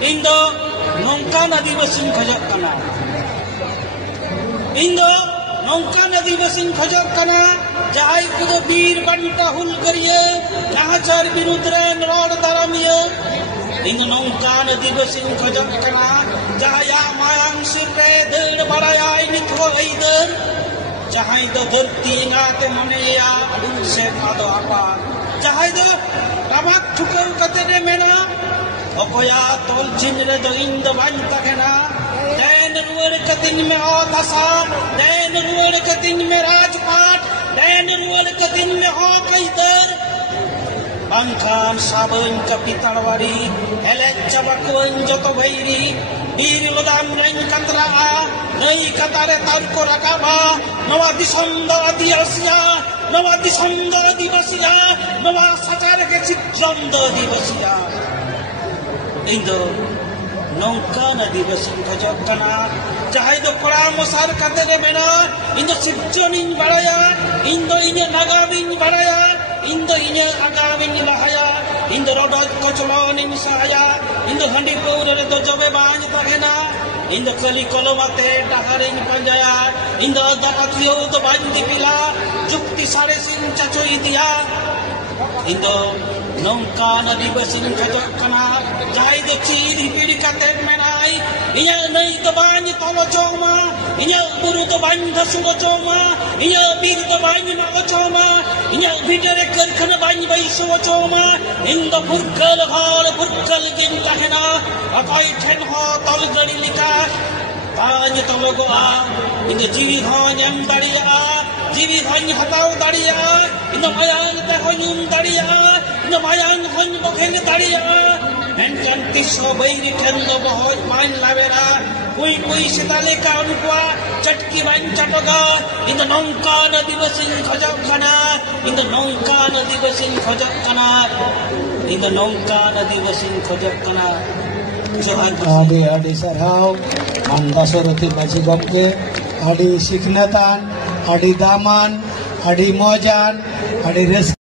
Indo nongkan adibasin khojok kana. Indo nongkan adibasin khojok kana. Jahai kudo bir banta hul kariye, nahachar birudre rod daramiye. Indo nongkan adibasin khojok kana. Jahaya mayang sirre ded baraya ini thua eider. Jahai do berti ngate maneya adu se kado apa. Jahai do ramak thukau kate de mena. Okoya tol chinre do indo banta kana. Den ruwer katin me odasa, den ruwer katin me rajpat, den ruwer katin me ho kaider. Bangkan sabun kapitarwari, elek cabakun joto bairi, bir lodam reng kantraa, nei katare tarko rakaba, nawa disondor diasya, nawa disondor divasya, nawa sacar ke chitjondor divasya. Indo nongkan adibasin khojok kana jahai do kora mosar kate de mena indo sibjonin baraya indo inya nagabin baraya indo inya agabin lahaya indo rodot kocolonin saya indo handi paure do jobe bany takena indo kali kolomate daharin panjaya indo daratio do bandi pila jukti sare sin chachoi dia indo nongkan adibasin khojok kana jahai do chiri pidi kate menai inya nei do bany tolo choma inya buru do bany dasugo choma inya bir do bany nago choma inya bidare karkhana bany baiso choma indo purkal hol purkal din kahena apai then ho tol gari lika bany tolo go a indo jiwi ho nyam dariya jiwi hony hatau dariya indo mayang ta honyum dariya indo mayang hony bokheng dariya menkan tiso bairi thendo bohoj main lavera kui sitale ka unqua chatki ban chatoga indo nongkan adibasin khojok kana indo nongkan adibasin khojok kana indo nongkan adibasin khojok kana adi sarhau Mandasarati Maji Gomke adi sikhnatan adi daman adi mojan adi res